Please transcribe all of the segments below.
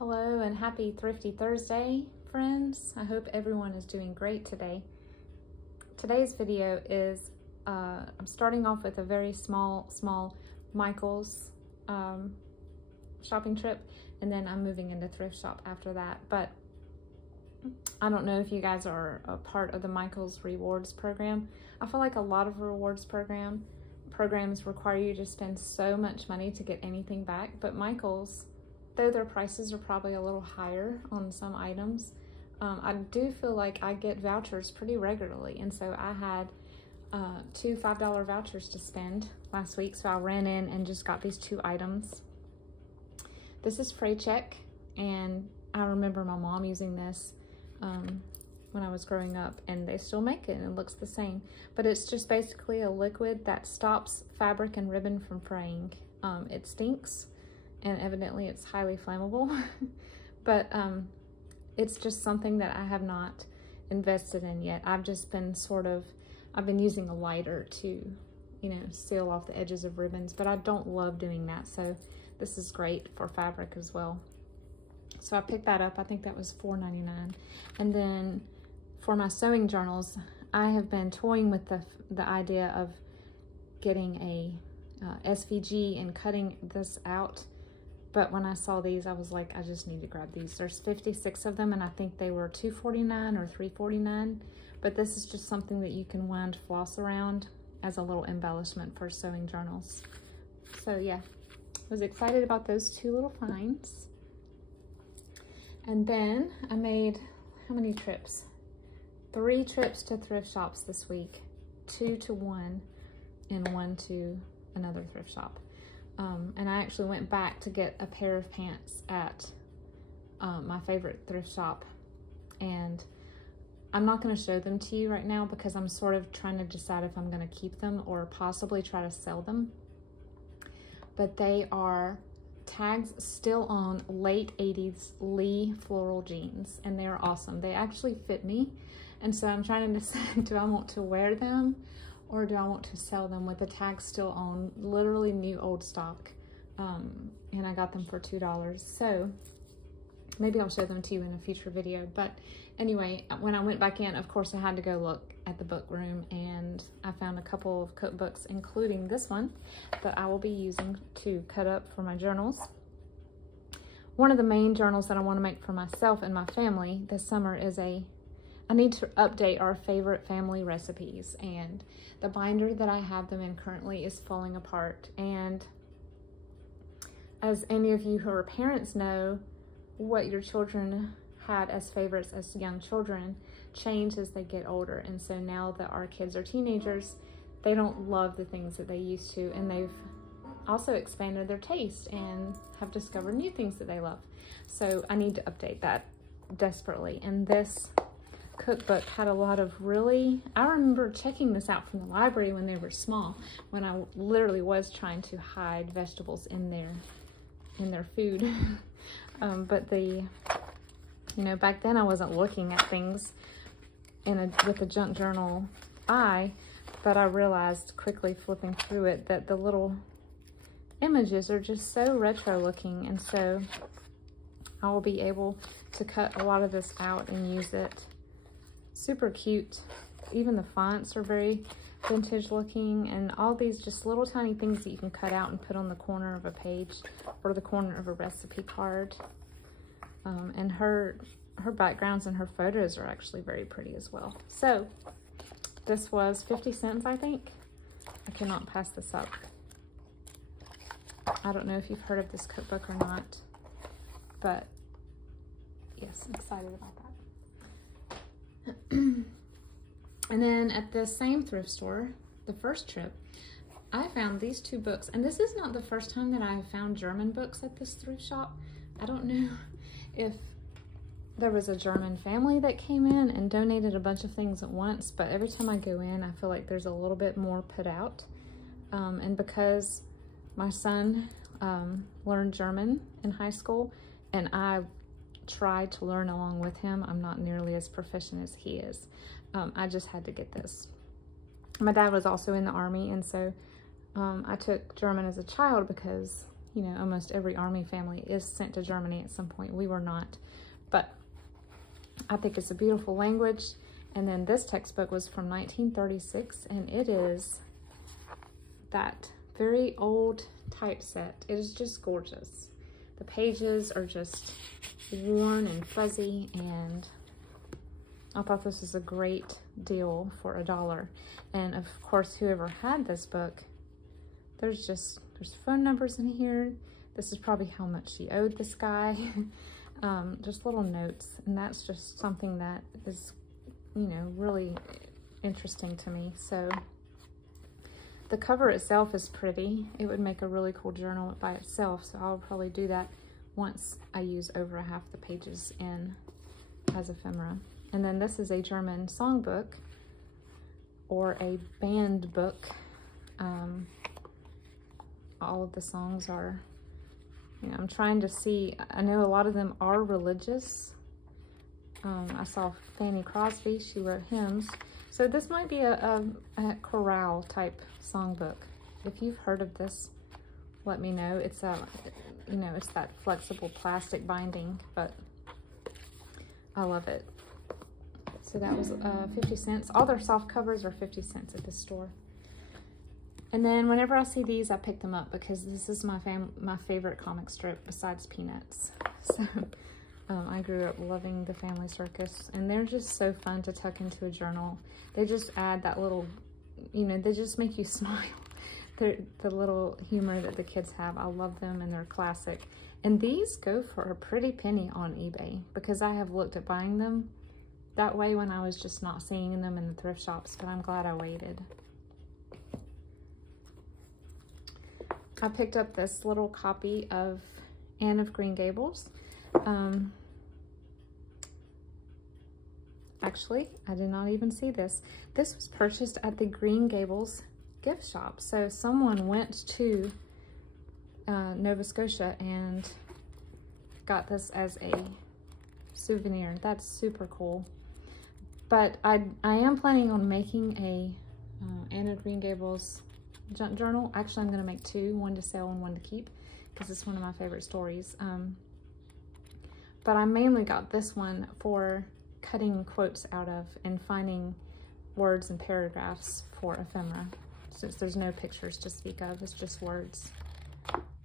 Hello and happy Thrifty Thursday, friends. I hope everyone is doing great today. Today's video is, I'm starting off with a very small Michael's shopping trip, and then I'm moving into thrift shop after that. But I don't know if you guys are a part of the Michael's rewards program. I feel like a lot of rewards programs require you to spend so much money to get anything back, but Michael's, though their prices are probably a little higher on some items, I do feel like I get vouchers pretty regularly, and so I had two $5 vouchers to spend last week, so I ran in and just got these two items. This is Frey Check, and I remember my mom using this when I was growing up, and they still make it and it looks the same, but it's just basically a liquid that stops fabric and ribbon from fraying. It stinks, and evidently it's highly flammable, but it's just something that I have not invested in yet. I've just been I've been using a lighter to, seal off the edges of ribbons, but I don't love doing that, so this is great for fabric as well. So I picked that up. I think that was $4.99. And then for my sewing journals, I have been toying with the idea of getting a SVG and cutting this out. But when I saw these, I was like, I just need to grab these. There's 56 of them, and I think they were $2.49 or $3.49. But this is just something that you can wind floss around as a little embellishment for sewing journals. So yeah, I was excited about those two little finds. And then I made, how many trips? 3 trips to thrift shops this week. 2 to one, and 1 to another thrift shop. And I actually went back to get a pair of pants at my favorite thrift shop. And I'm not going to show them to you right now because I'm sort of trying to decide if I'm going to keep them or possibly try to sell them. But they are tags still on late 80s Lee floral jeans, and they are awesome. They actually fit me, and so I'm trying to decide, do I want to wear them or do I want to sell them with the tags still on, literally new old stock. And I got them for $2, so maybe I'll show them to you in a future video. But anyway, when I went back in, of course I had to go look at the book room, and I found a couple of cookbooks, including this one that I will be using to cut up for my journals. One of the main journals that I want to make for myself and my family this summer is I need to update our favorite family recipes, and the binder that I have them in currently is falling apart. And as any of you who are parents know, what your children had as favorites as young children change as they get older. And so now that our kids are teenagers, they don't love the things that they used to, and they've also expanded their taste and have discovered new things that they love. So I need to update that desperately. And this cookbook had a lot of I remember checking this out from the library when they were small, when I literally was trying to hide vegetables in their food. But back then I wasn't looking at things with a junk journal eye, but I realized quickly flipping through it that the little images are just so retro looking, and so I will be able to cut a lot of this out and use it. Super cute. Even the fonts are very vintage looking, and all these just little tiny things that you can cut out and put on the corner of a page or the corner of a recipe card. And her backgrounds and her photos are actually very pretty as well. So this was 50 cents, I think. I cannot pass this up. I don't know if you've heard of this cookbook or not, but yes, I'm excited about that. And then at the same thrift store, the first trip, I found these 2 books, and this is not the first time that I have found German books at this thrift shop. I don't know if there was a German family that came in and donated a bunch of things at once, but every time I go in, I feel like there's a little bit more put out. And because my son learned German in high school, and I tried to learn along with him, I'm not nearly as proficient as he is. I just had to get this. My dad was also in the Army, and so I took German as a child because you know, almost every Army family is sent to Germany at some point. We were not, but I think it's a beautiful language. And then this textbook was from 1936, and it is that very old typeset. It is just gorgeous. The pages are just worn and fuzzy, and I thought this was a great deal for $1. And of course, whoever had this book, there's phone numbers in here. This is probably how much she owed this guy. Just little notes, and that's just something that is, you know, really interesting to me. So the cover itself is pretty. It would make a really cool journal by itself, so I'll probably do that once I use over half the pages in as ephemera. And then this is a German songbook, or a band book. All of the songs are, you know, I'm trying to see, I know a lot of them are religious. I saw Fanny Crosby, she wrote hymns. So this might be a chorale type songbook. If you've heard of this, let me know. It's you know, it's that flexible plastic binding, but I love it. So that was 50 cents. All their soft covers are 50 cents at this store. And then whenever I see these, I pick them up because this is my favorite comic strip besides Peanuts. So I grew up loving the Family Circus, and they're just so fun to tuck into a journal. They just add that little, you know, they just make you smile. They're the little humor that the kids have. I love them, and they're classic. And these go for a pretty penny on eBay because I have looked at buying them that way when I was just not seeing them in the thrift shops, but I'm glad I waited. I picked up this little copy of Anne of Green Gables. Actually, I did not even see this. This was purchased at the Green Gables gift shop. So someone went to Nova Scotia and got this as a souvenir. That's super cool. But I am planning on making a Anne of Green Gables journal. Actually, I'm going to make two, one to sell and one to keep, because it's one of my favorite stories. But I mainly got this one for cutting quotes out of and finding words and paragraphs for ephemera, since there's no pictures to speak of, it's just words.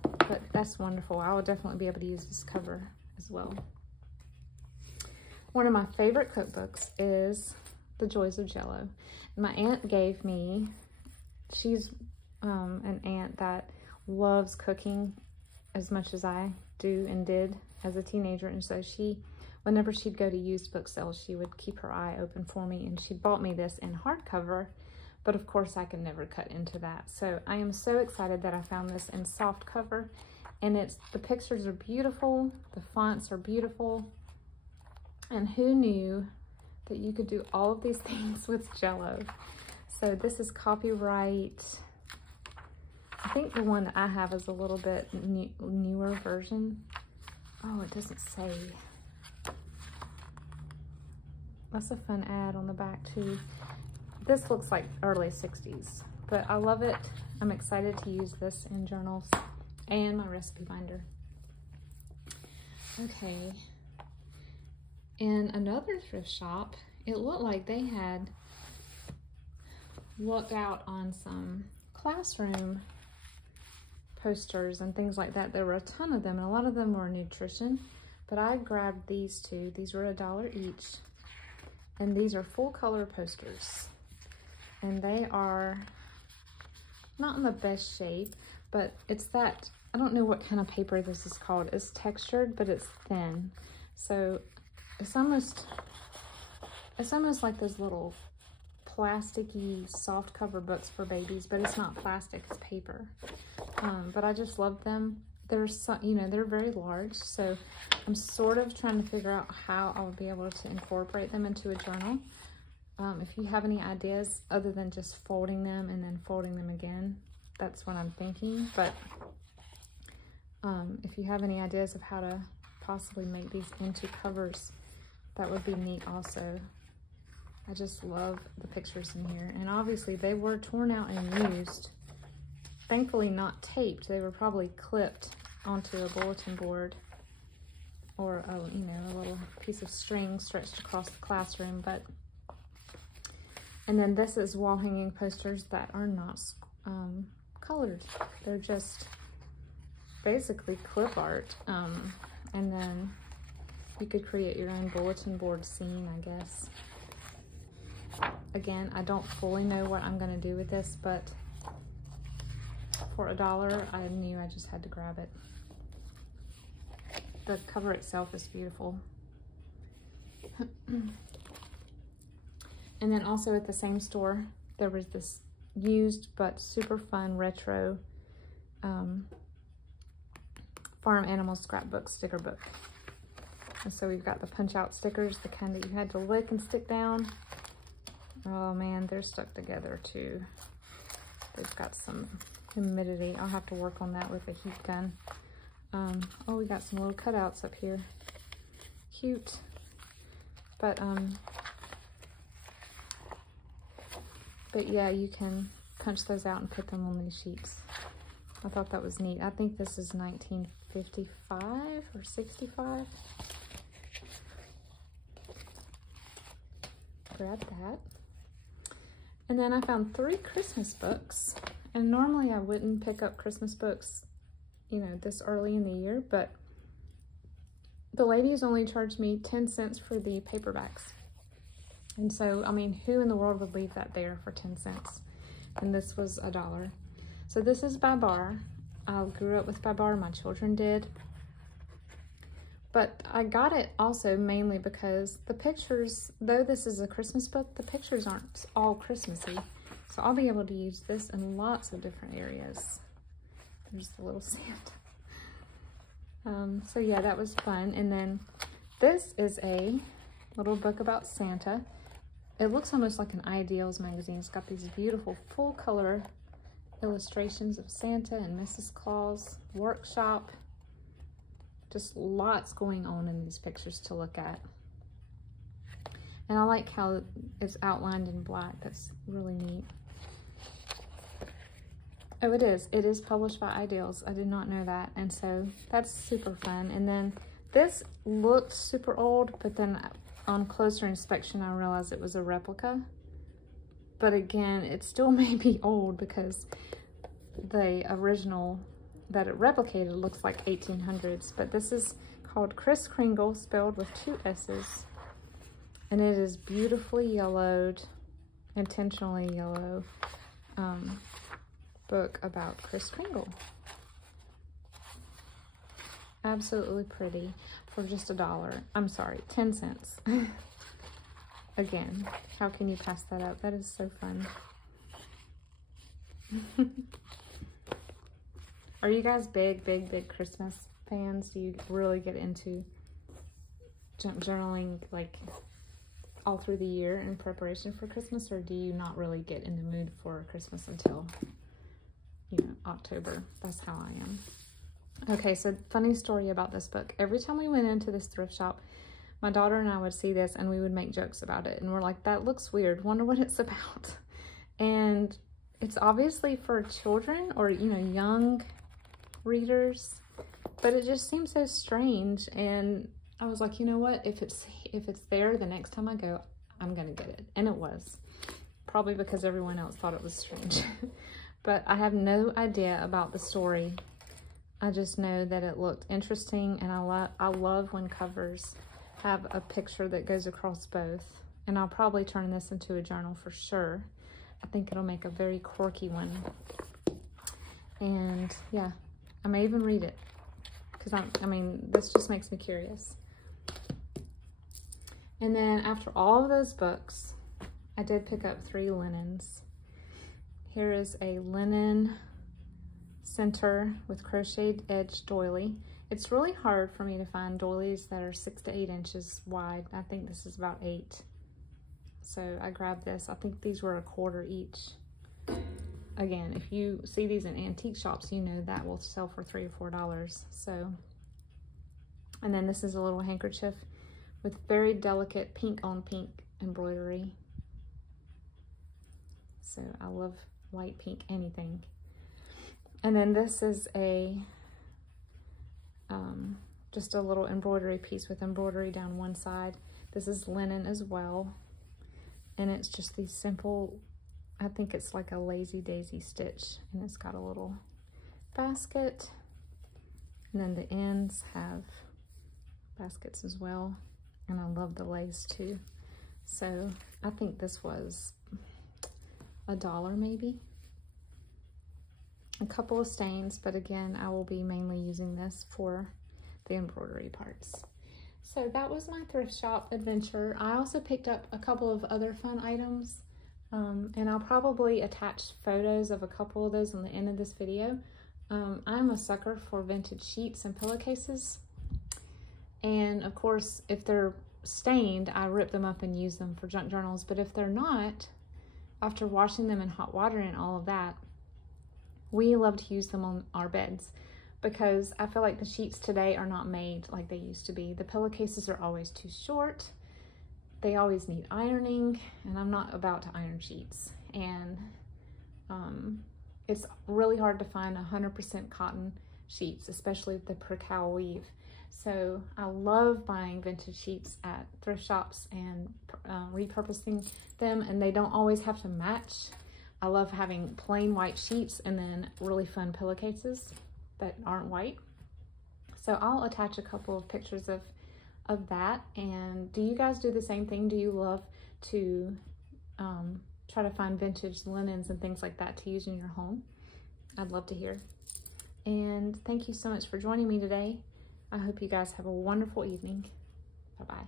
But that's wonderful. I will definitely be able to use this cover as well. One of my favorite cookbooks is The Joys of Jello. My aunt gave me, she's an aunt that loves cooking as much as I do and did as a teenager, and so whenever she'd go to used book sales, she would keep her eye open for me, and she bought me this in hardcover, but of course I could never cut into that. So I am so excited that I found this in soft cover, and the pictures are beautiful, the fonts are beautiful, and who knew that you could do all of these things with Jello? So this is copyright, I think the one that I have is a little bit newer version. Oh, it doesn't say. That's a fun ad on the back too. This looks like early 60s, but I love it. I'm excited to use this in journals and my recipe binder. Okay, in another thrift shop, it looked like they had looked out on some classroom posters and things like that. There were a ton of them, and a lot of them were nutrition, but I grabbed these two. These were $1 each, and these are full color posters, and they are not in the best shape, but it's that, I don't know what kind of paper this is called. It's textured, but it's thin, so it's almost like those little plasticky soft cover books for babies, but it's not plastic, it's paper. But I just love them. They're they're very large, so I'm sort of trying to figure out how I'll be able to incorporate them into a journal. If you have any ideas other than just folding them and then folding them again, that's what I'm thinking. But if you have any ideas of how to possibly make these into covers, that would be neat also. I just love the pictures in here, and obviously they were torn out and used, thankfully not taped. They were probably clipped onto a bulletin board or a, you know, a little piece of string stretched across the classroom. But and then this is wall hanging posters that are not colored. They're just basically clip art. And then you could create your own bulletin board scene, I guess. Again, I don't fully know what I'm gonna do with this, but for $1, I knew I just had to grab it. The cover itself is beautiful. And then also at the same store, there was this used but super fun retro farm animal scrapbook sticker book. And so we've got the punch out stickers, the kind that you had to lick and stick down. Oh man, they're stuck together too. They've got some humidity. I'll have to work on that with a heat gun. Oh, we got some little cutouts up here. Cute. But yeah, you can punch those out and put them on these sheets. I thought that was neat. I think this is 1955 or 65. Grab that. And then I found 3 Christmas books. And normally I wouldn't pick up Christmas books, you know, this early in the year, but the ladies only charged me 10 cents for the paperbacks. And so, I mean, who in the world would leave that there for 10 cents? And this was $1. So this is by Bar. I grew up with by Bar, my children did. But I got it also mainly because the pictures, though this is a Christmas book, the pictures aren't all Christmassy. So I'll be able to use this in lots of different areas. There's the little Santa. So yeah, that was fun. And then this is a little book about Santa. It looks almost like an Ideals magazine. It's got these beautiful full color illustrations of Santa and Mrs. Claus, workshop. Just lots going on in these pictures to look at. And I like how it's outlined in black. That's really neat. Oh, it is. It is published by Ideals. I did not know that. And so that's super fun. And then this looked super old, but then on closer inspection, I realized it was a replica. But again, it still may be old because the original that it replicated looks like 1800s. But this is called Kris Kringle, spelled with 2 S's. And it is beautifully yellowed, intentionally yellow, book about Kris Kringle. Absolutely pretty for just $1. I'm sorry, 10 cents. Again, how can you pass that up? That is so fun. Are you guys big Christmas fans? Do you really get into journaling like all through the year in preparation for Christmas, or do you not really get in the mood for Christmas until, you know, October? That's how I am. Okay, so funny story about this book. Every time we went into this thrift shop, my daughter and I would see this and we would make jokes about it. And we're like, that looks weird. Wonder what it's about. And it's obviously for children or, you know, young readers, but it just seems so strange. And I was like, you know what? If it's there the next time I go, I'm gonna get it. And it was. Probably because everyone else thought it was strange. But I have no idea about the story. I just know that it looked interesting, and I love when covers have a picture that goes across both. And I'll probably turn this into a journal for sure. I think it'll make a very quirky one. And yeah, I may even read it because I mean, this just makes me curious. And then after all of those books, I did pick up 3 linens. Here is a linen center with crocheted edge doily. It's really hard for me to find doilies that are 6 to 8 inches wide. I think this is about 8. So I grabbed this. I think these were $1/4 each. Again, if you see these in antique shops, you know that will sell for $3 or $4. So, and then this is a little handkerchief with very delicate pink on pink embroidery. So I love light pink anything. And then this is a just a little embroidery piece with embroidery down one side. This is linen as well. And it's just these simple, I think it's like a lazy daisy stitch, and it's got a little basket. And then the ends have baskets as well. And I love the lace too. So I think this was $1 maybe. A couple of stains, but again, I will be mainly using this for the embroidery parts. So that was my thrift shop adventure. I also picked up a couple of other fun items, and I'll probably attach photos of a couple of those on the end of this video. I'm a sucker for vintage sheets and pillowcases. And of course, if they're stained, I rip them up and use them for junk journals. But if they're not, after washing them in hot water and all of that, we love to use them on our beds, because I feel like the sheets today are not made like they used to be. The pillowcases are always too short. They always need ironing, and I'm not about to iron sheets. And it's really hard to find 100% cotton sheets, especially the percale weave. So I love buying vintage sheets at thrift shops and repurposing them, and they don't always have to match. I love having plain white sheets and then really fun pillowcases that aren't white. So I'll attach a couple of pictures of that. And do you guys do the same thing? Do you love to try to find vintage linens and things like that to use in your home? I'd love to hear. And thank you so much for joining me today. I hope you guys have a wonderful evening. Bye-bye.